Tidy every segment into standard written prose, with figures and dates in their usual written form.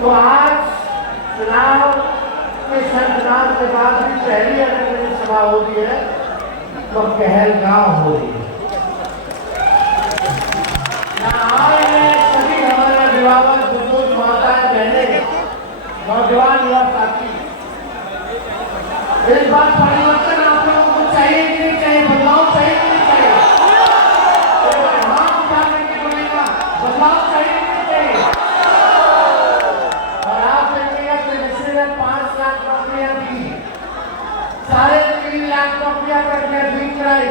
तो आज चुनाव के संकल्प के बाद भी पहली अगर मेरी सभा हो रही है तो कहलगांव हो रही है। सभी हमारे अभिभावक, बुजुर्ग, माताएं, बहनें, नौजवान युवा साथी, इस बार परिवर्तन आप लोगों को चाहिए कि नहीं चाहिए? बदलाव चाहिए कि नहीं चाहिए? हाथ उठाने की बोलेगा, बदलाव चाहिए कि नहीं चाहिए? और आप देखिएगा तेजस्वी ने 5 लाख नौकरियां दी, 3.5 लाख नौकरियां करके दी कराई,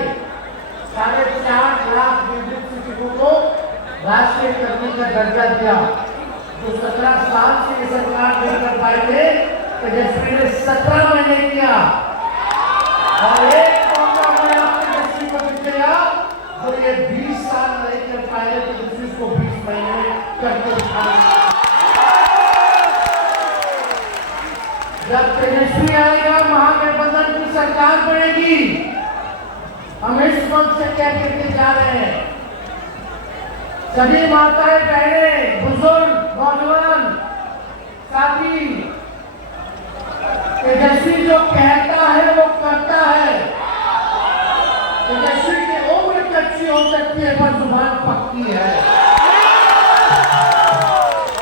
4.5 लाख विद्युत शिक्षकों को राष्ट्रीय कर्मी का दर्जा दिया, जो 17 साल से ये सरकार नहीं कर पाए थे। तेजस्वी ने 17 महीने किया और एक मौका में आपने तेजस्वी को दिया तो ये 20 साल नहीं कर पाए तो तेजस्वी को 20 महीने करके दिखाया। जब तेजस्वी आएगा महागठबंधन की सरकार बनेगी। हम इस मंच से क्या कहते जा रहे हैं, सभी माताएं, बहनें, बुजुर्ग, नौजवान साथी, तेजस्वी जो कहता है वो करता है। तेजस्वी की उम्र कच्ची हो सकती है पर जुबान पक्की है।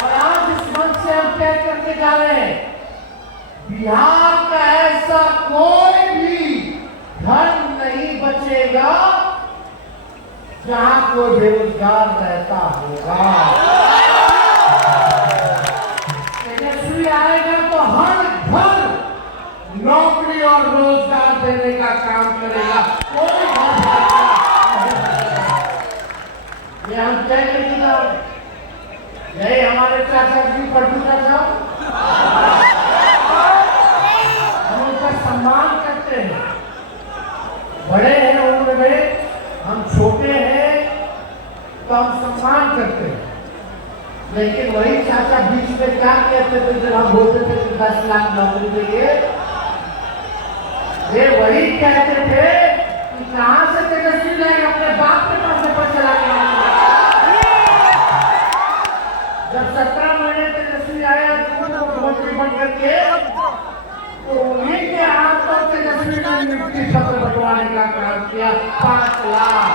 और आज इस मंच से हम तय करके जा रहे हैं, बिहार का ऐसा कोई भी घर नहीं बचेगा जहां कोई बेरोजगार रहता होगा। तेजस्वी आएगा तो हर घर नौकरी और रोजगार देने का काम करेगा। कोई ये हम तय करके जा रहे हैं। यही हमारे चाचा जी पटू चाचा, हम उनका सम्मान करते हैं। बड़े हैं उम्र में, हम छोटे हैं तो हम सम्मान करते हैं। लेकिन वही चाचा बीच में क्या कहते थे जब हम बोलते थे कि 10 लाख नौकरी देंगे, वे वही कहते थे कि कहां से तेजस्वी लाएंगे, अपने बाप के पास से पैसा लाएंगे। जब 17 महीने तेजस्वी आया मुख्यमंत्री बन करके तो उन्हीं के हाथों तेजस्वी ने नियुक्ति पत्र बंटवाने का काम किया। 5 लाख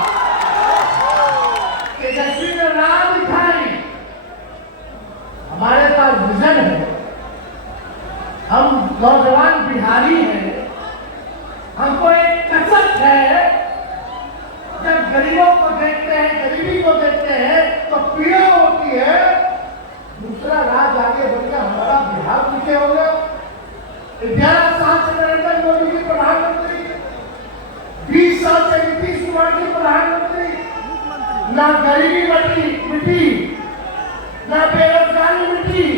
तेजस्वी ने राह दिखाई। हमारे पास विजन है, हम नौजवान बिहारी हैं, हमको एक कसक है। जब गरीबों को देखते हैं, गरीबी को देखते हैं तो पीड़ा होती है। दूसरा राज आगे बढ़कर हमारा बिहार पीछे हो गया। 11 साल से नरेंद्र मोदी जी प्रधानमंत्री, 20 साल से नीतीश कुमार जी प्रधानमंत्री, ना गरीबी मिटी, ना बेरोजगारी मिटी,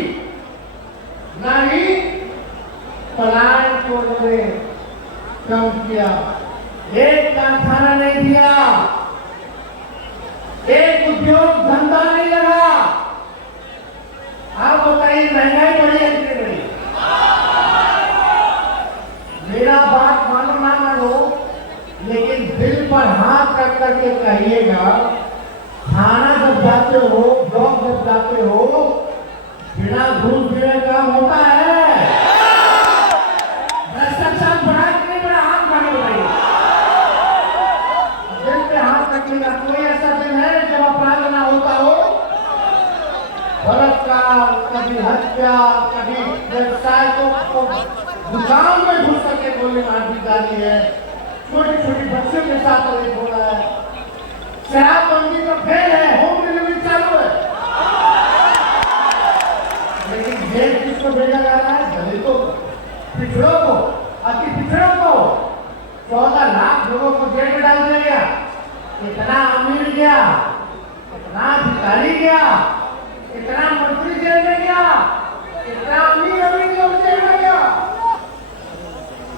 ना ही पलायन को कम किया। एक कारखाना नहीं दिया, एक उद्योग धंधा नहीं लगा। आप बताइए महंगाई बढ़ी है कितनी बढ़ी? मेरा बात मानो ना मानो, लेकिन दिल पर हाथ रख करके कहिएगा, थाना जब जाते हो, ब्लॉक जब जाते हो, बिना घूस दिए काम होता है? भ्रष्टाचार बढ़ा के नहीं बढ़ा? हाथ मांगे बताइए। दिल पे हाथ रखिएगा। कोई ऐसा दिन है जब अपराध ना होता हो? बलात्कार, कभी हत्या, कभी व्यवसाय को दुकान में घुस करके गोली मार दी जाती है, छोटी छोटी बच्चों के साथ रेप हो रहा है, शराबबंदी का फेल है, होम डिलीवरी चालू है, लेकिन जेल किसको भेजा जा रहा है? दलितों को, पिछड़ों को, अति पिछड़ों को। 14 लाख लोगों को जेल में डाल दिया गया। इतना अमीर गया, इतना भिखारी गया, इतना मंत्री जेल में गया, इतना अमीर जेल में गया।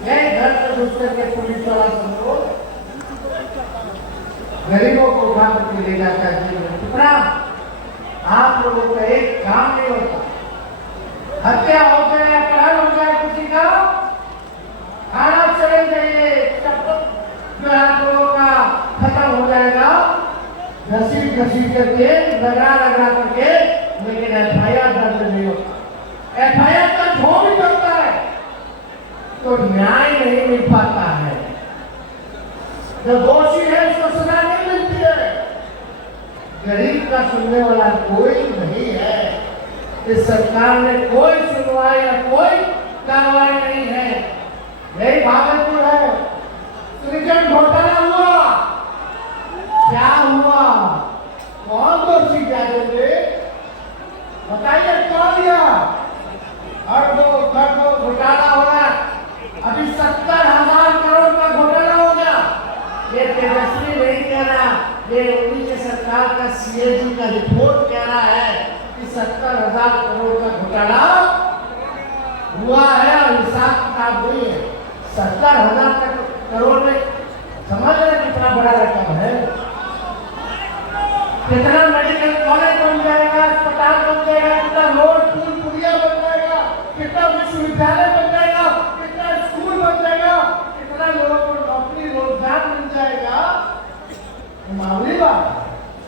यही घर से घुस करके पुलिस वाला समझो गरीबों को उठा करके ले जाता है जेल में। कितना आप लोगों का एक काम नहीं होता। हत्या हो जाए, अपराध हो जाए किसी का, खाना चले जाइए, जो है आप लोगों का खत्म हो जाएगा। घसीट करके, लगा करके, लेकिन FIR दर्ज नहीं होता। न्याय नहीं मिल पाता है, जो दोषी है उसको सजा नहीं मिलती है, गरीब का सुनने वाला कोई नहीं है। इस सरकार ने कोई सुनवाई या कोई कार्रवाई नहीं है। यही भागलपुर है, सृजन घोटाला हुआ, क्या हुआ, कौन दोषी जाएंगे बताइए, कौन दिया? और वो घोटाला हो गया, अभी 70,000 करोड़ का घोटाला हो गया। ये तेजस्वी नहीं कह रहा, ये उन्हीं के सरकार का सीएजी का रिपोर्ट कह रहा है कि 70,000 करोड़ का घोटाला हुआ है और हिसाब किताब नहीं है। 70,000 करोड़ में समझ रहे कितना बड़ा रकम है। कितना मेडिकल कॉलेज बन जाएगा, अस्पताल बन जाएगा, कितना रोड पुल पुलिया बन जाएगा, कितना विश्वविद्यालय बन जाएगा, कितना स्कूल बन जाएगा, कितना लोगों को नौकरी रोजगार मिल जाएगा। मामूली बात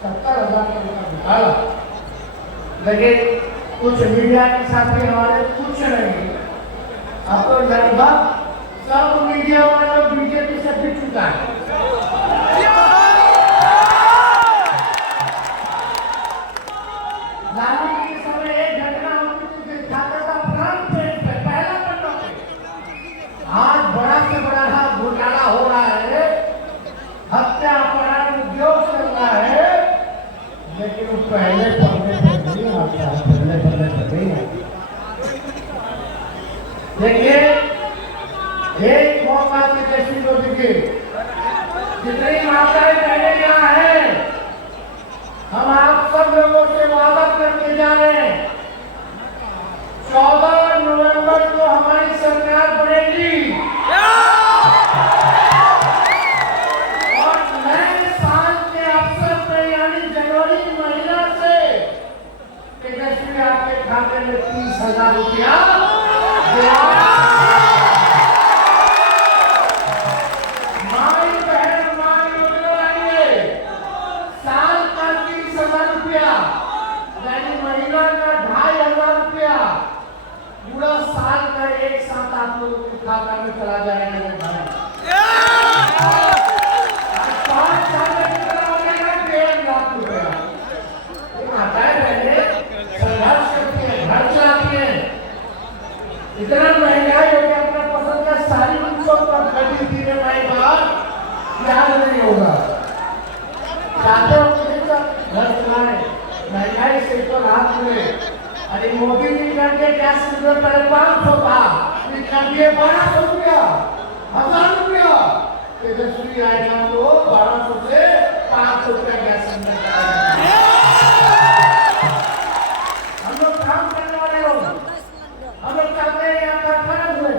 70,000 करोड़ का घोटाला, लेकिन कुछ मीडिया के साथी हमारे कुछ नहीं। अब तो लगभग सब मीडिया वाले बीजेपी से भी चुका है। लालू जी के समय एक घटना होती थी, दिखाता था फ्रंट पेज पे, पहला पन्ना पे। आज बड़ा से बड़ा घोटाला हो रहा है, हत्या अपहरण उद्योग चल रहा है, लेकिन वो पहले पन्ने पे नहीं आता, पहले पन्ने पे नहीं आता। देखिए, एक मौका तेजस्वी मोदी की जितनी माताएं पहले यहाँ है, हम आप सब लोगों से वादा करके जा रहे हैं, 14 नवंबर को हमारी सरकार बनेगी और नए साल के अवसर पर यानी जनवरी महीना से तेजस्वी आपके खाते में 30,000 रुपया माई बहन माई योजना आएंगे, साल का 30,000 रुपया यानी महीना का 2,500 रुपया, पूरा साल का एक साथ आप लोगों के खाता में चला जाएगा। 5 साल में कितना हो जाएगा? 1.5 लाख रुपया। माताएं बहने संघर्ष करती है, घर चलाती है, इतना महंगाई हो गया, अपना पसंद का सारी चीजों पर खरीदी थी माई बाप, क्या नहीं होगा? चाहते हो कि घर चलाए, महंगाई से तो राहत मिले। अरे मोदी जी करके क्या सिलेंडर पहले 500 था, कर दिए 1,200 रुपया, 1,000 रुपया। तेजस्वी आएगा तो 1,200 से 500 रुपया गैस सिलेंडर करेगा। हम लोग काम करने वाले लोग, हम लोग चाहते हैं यहाँ का खराब हुए।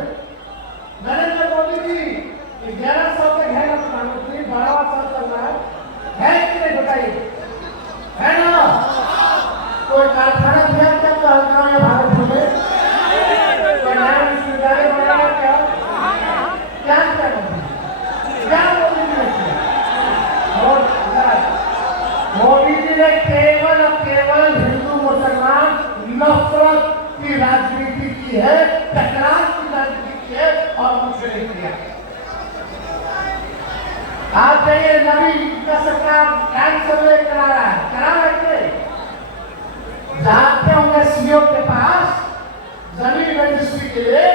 नरेंद्र मोदी जी 1100 के है ना, प्रधानमंत्री 12वां साल चल रहा है कि नहीं बताइए? है ना? कोई कारखाना दिया क्या कहता है भारत में? कोई नया विश्वविद्यालय बनाया क्या? क्या क्या मोदी जी ने किया? मोदी जी ने केवल और केवल हिंदू मुसलमान नफरत की राजनीति की है, टकराव की राजनीति की है और कुछ नहीं किया। आप चाहिए नबी का सरकार लैंड सर्वे करा रहा है, करा रहे थे। जानते होंगे सीओ के पास जमीन रजिस्ट्री के लिए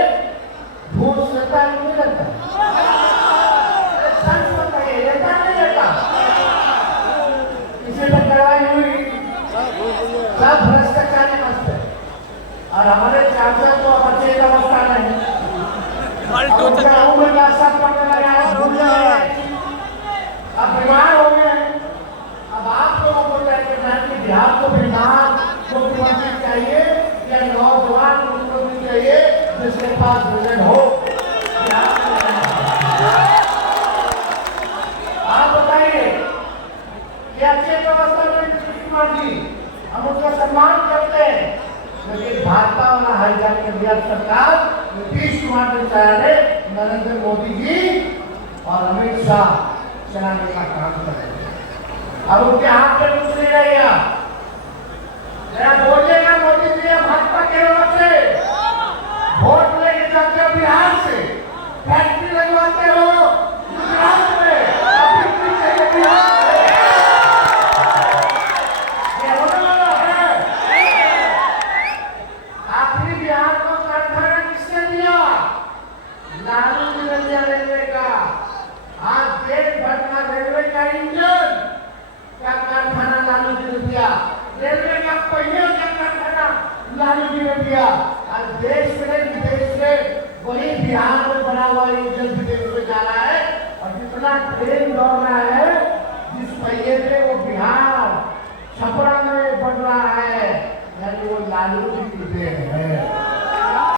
घूस लेता है नहीं लेता? सच बताइए, लेता नहीं लेता? इसे पर कार्रवाई हुई, सब भ्रष्टाचारी मस्त। और हमारे चाचा को बच्चे का अवस्था नहीं, उम्र का सब पढ़ने लगा, भूल गए, अब बीमार हो गए। अब आप लोगों को कि बिहार को बीमार मुख्यमंत्री चाहिए या नौजवान मुख्यमंत्री चाहिए जिसके पास विजन हो? आप बताइए, ये अच्छे व्यवस्था में नीतीश कुमार जी, हम उसका सम्मान करते हैं, लेकिन भाजपा वाला हाईजैक कर दिया सरकार। नीतीश कुमार ने चाहे नरेंद्र मोदी जी और अमित शाह चलाने का काम करें। अब उनके हाथ में कुछ नहीं रहेगा। बोलिएगा मोदी जी भाजपा के ओर से वोट लेके जाते बिहार से, का इंजन, क्या कारखाना लालू जी ने दिया, रेलवे का पहिया का कारखाना लालू जी ने दिया। आज देश में विदेश में वही बिहार में बना हुआ इंजन विदेश में जा रहा है और जितना ट्रेन दौड़ रहा